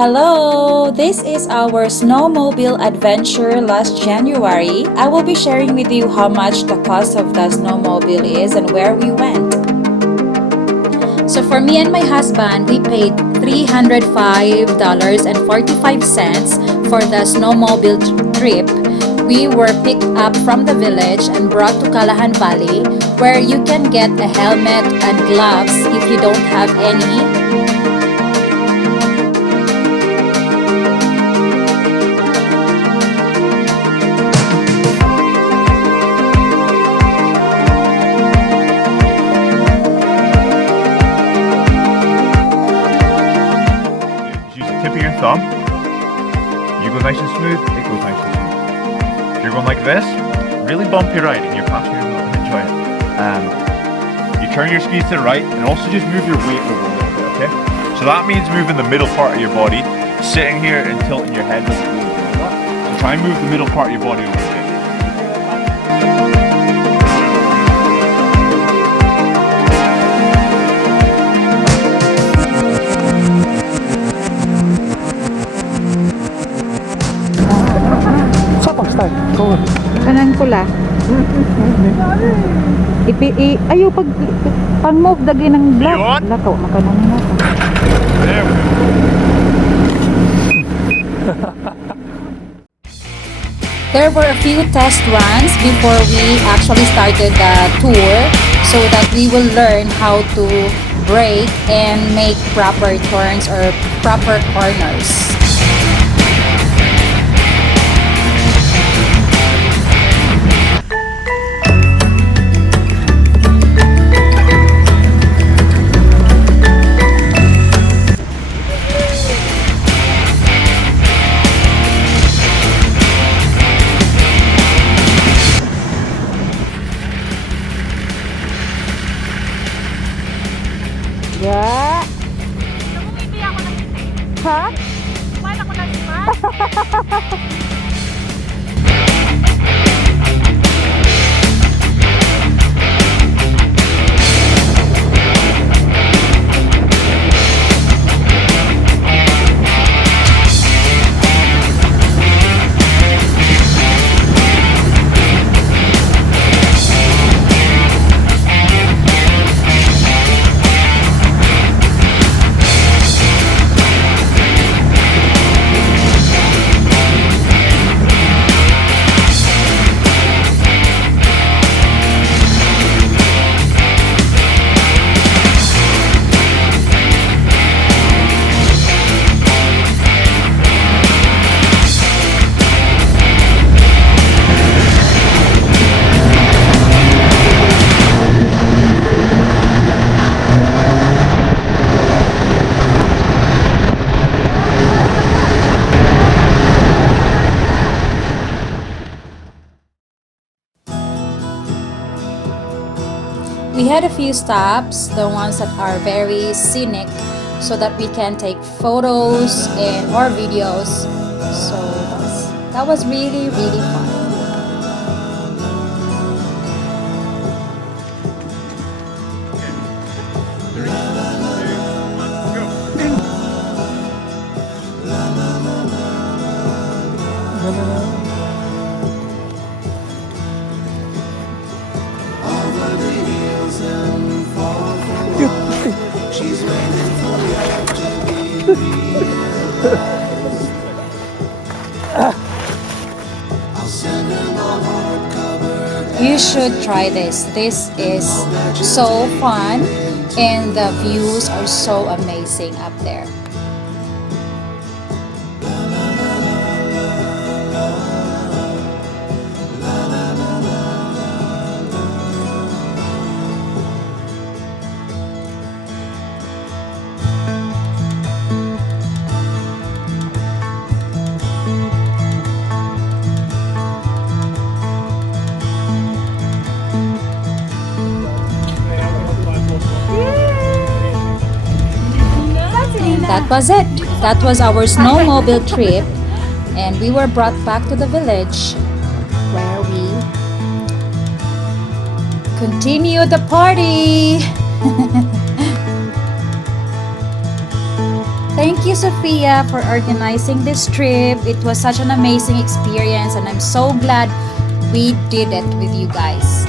Hello! This is our snowmobile adventure last January. I will be sharing with you how much the cost of the snowmobile is and where we went. So for me and my husband, we paid $305.45 for the snowmobile trip. We were picked up from the village and brought to Callahan Valley, where you can get a helmet and gloves if you don't have any. Tip of your thumb, you go nice and smooth, it goes nice and smooth. If you're going like this, really bumpy ride and your passengers will not enjoy it. You turn your skis to the right and also just move your weight over a little bit, okay? So that means moving the middle part of your body, sitting here and tilting your head doesn't really do that. So try and move the middle part of your body over a bit. Kanang pula. Ayo pag move dagi ng black. Lakaw makanon na to. There were a few test runs before we actually started the tour so that we will learn how to brake and make proper turns or proper corners. Yeah. Bumibili ako ng ticket. Ha? Wala ko ng iman. We had a few stops, the ones that are very scenic, so that we can take photos and or videos. So that was really fun. You should try this. This is so fun and the views are so amazing up there. That was it. That was our snowmobile trip, and we were brought back to the village where we continue the party. Thank you, Sophia, for organizing this trip. It was such an amazing experience, and I'm so glad we did it with you guys.